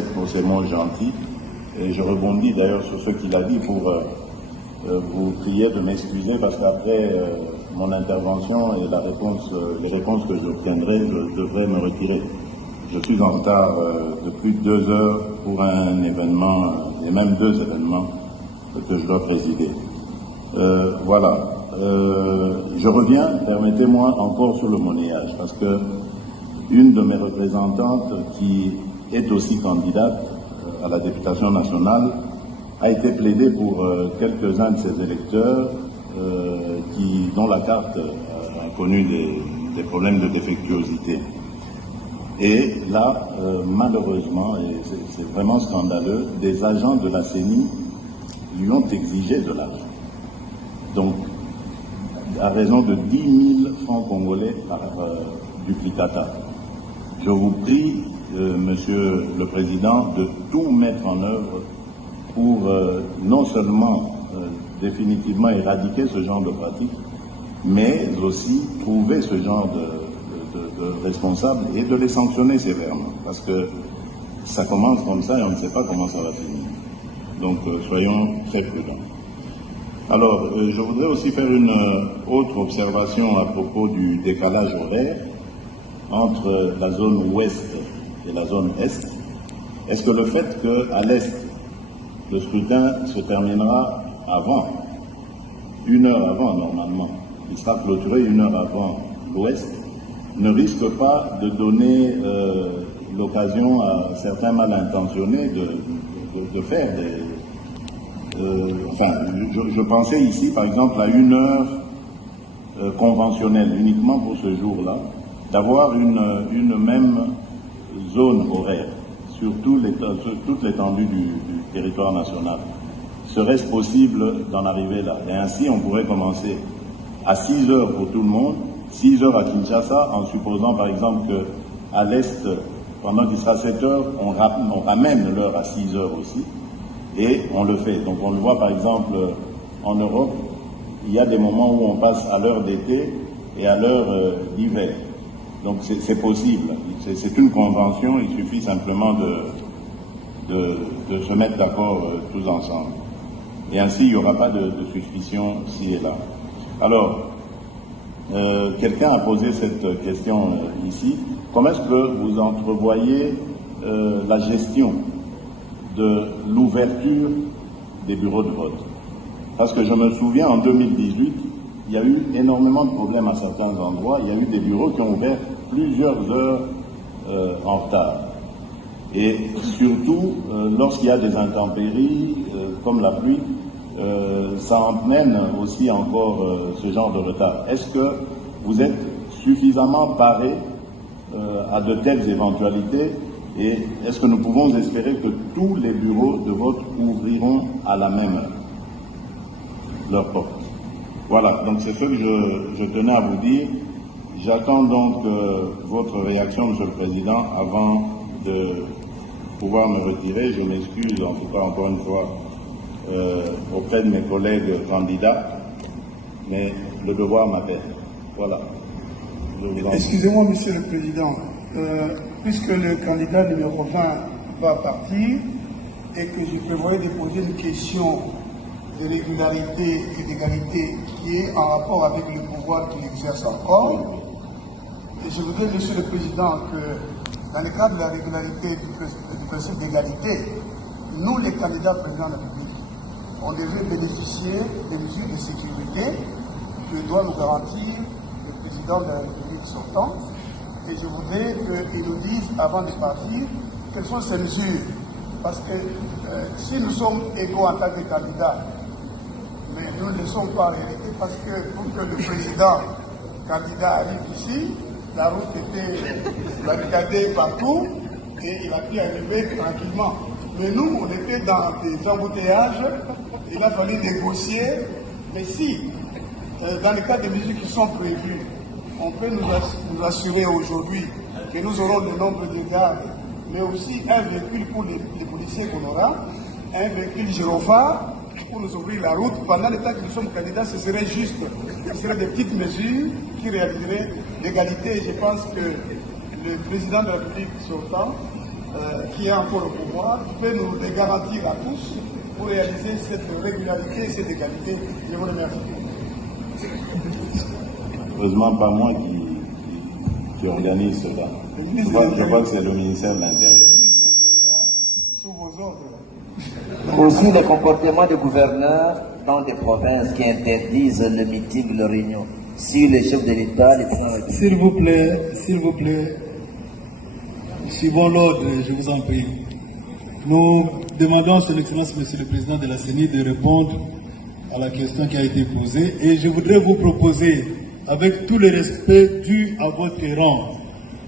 pour ces mots gentils. Et je rebondis d'ailleurs sur ce qu'il a dit pour vous prier de m'excuser parce qu'après mon intervention et les réponses que j'obtiendrai, je devrais me retirer. Je suis en retard de plus de 2 heures pour un événement, et même 2 événements que je dois présider. Voilà. Je reviens, permettez-moi, encore sur le monnayage, parce que une de mes représentantes, qui est aussi candidate à la députation nationale, a été plaidée pour quelques-uns de ses électeurs dont la carte a connu des problèmes de défectuosité. Et là, malheureusement, et c'est vraiment scandaleux, des agents de la CENI lui ont exigé de l'argent. Donc, à raison de 10 000 francs congolais par duplicata. Je vous prie, Monsieur le Président, de tout mettre en œuvre pour non seulement définitivement éradiquer ce genre de pratique, mais aussi trouver ce genre de responsables et de les sanctionner sévèrement. Parce que ça commence comme ça et on ne sait pas comment ça va finir. Donc soyons très prudents. Alors, je voudrais aussi faire une autre observation à propos du décalage horaire entre la zone ouest et la zone est. Est-ce que le fait qu'à l'est, le scrutin se terminera avant, 1 heure avant normalement, il sera clôturé 1 heure avant l'ouest, ne risque pas de donner l'occasion à certains mal intentionnés de faire des... je pensais ici par exemple à 1 heure conventionnelle uniquement pour ce jour-là, d'avoir une même zone horaire sur toute l'étendue du territoire national. Serait-ce possible d'en arriver là? Et ainsi, on pourrait commencer à 6 heures pour tout le monde, 6 heures à Kinshasa, en supposant par exemple qu'à l'Est, pendant qu'il sera 7 heures, on ramène l'heure à 6 heures aussi, et on le fait. Donc on le voit par exemple en Europe, il y a des moments où on passe à l'heure d'été et à l'heure d'hiver. Donc c'est possible, c'est une convention, il suffit simplement de se mettre d'accord tous ensemble. Et ainsi, il n'y aura pas de suspicion ci et là. Alors, quelqu'un a posé cette question ici. Comment est-ce que vous entrevoyez la gestion de l'ouverture des bureaux de vote? Parce que je me souviens, en 2018, il y a eu énormément de problèmes à certains endroits. Il y a eu des bureaux qui ont ouvert plusieurs heures en retard. Et surtout, lorsqu'il y a des intempéries, comme la pluie, ça entraîne aussi encore ce genre de retard. Est-ce que vous êtes suffisamment paré à de telles éventualités et est-ce que nous pouvons espérer que tous les bureaux de vote ouvriront à la même heure leurs portes? Voilà, donc c'est ce que je tenais à vous dire. J'attends donc votre réaction, Monsieur le Président, avant de pouvoir me retirer. Je m'excuse en tout cas encore une fois auprès de mes collègues candidats, mais le devoir m'appelle. Voilà. Excusez-moi, Monsieur le Président, puisque le candidat numéro 20 va partir et que je prévoyais de poser une question de régularité et d'égalité qui est en rapport avec le pouvoir qu'il exerce encore, et je voudrais, Monsieur le Président, que dans le cadre de la régularité du principe d'égalité, nous, les candidats présidents de la République, on devrait bénéficier des mesures de sécurité que doit nous garantir le président de la République sortant. Et je voudrais qu'il nous dise, avant de partir, quelles sont ces mesures. Parce que si nous sommes égaux en tant que candidats, mais nous ne le sommes pas en réalité, parce que pour que le président candidat arrive ici, la route était barricadée partout et il a pu arriver tranquillement. Mais nous, on était dans des embouteillages, il a fallu négocier. Mais si, dans le cas des mesures qui sont prévues, on peut nous assurer aujourd'hui que nous aurons le nombre de gardes, mais aussi un véhicule pour les policiers qu'on aura, un véhicule gyrophare pour nous ouvrir la route. Pendant le temps que nous sommes candidats, ce serait juste. Ce seraient des petites mesures qui réaliseraient l'égalité. Je pense que le président de la République sortant qui a encore le pouvoir, qui peut nous les garantir à tous pour réaliser cette régularité et cette égalité. Je vous remercie. Heureusement, pas moi qui organise cela. Je crois que c'est le ministère de l'Intérieur. Sous vos ordres. Aussi les comportements des gouverneurs dans des provinces qui interdisent le meeting, le réunion. Si les chefs de l'État, les présidents... S'il vous plaît, suivons l'ordre, je vous en prie. Nous demandons à son Excellence, Monsieur le Président de la CENI, de répondre à la question qui a été posée. Et je voudrais vous proposer, avec tout le respect dû à votre rang,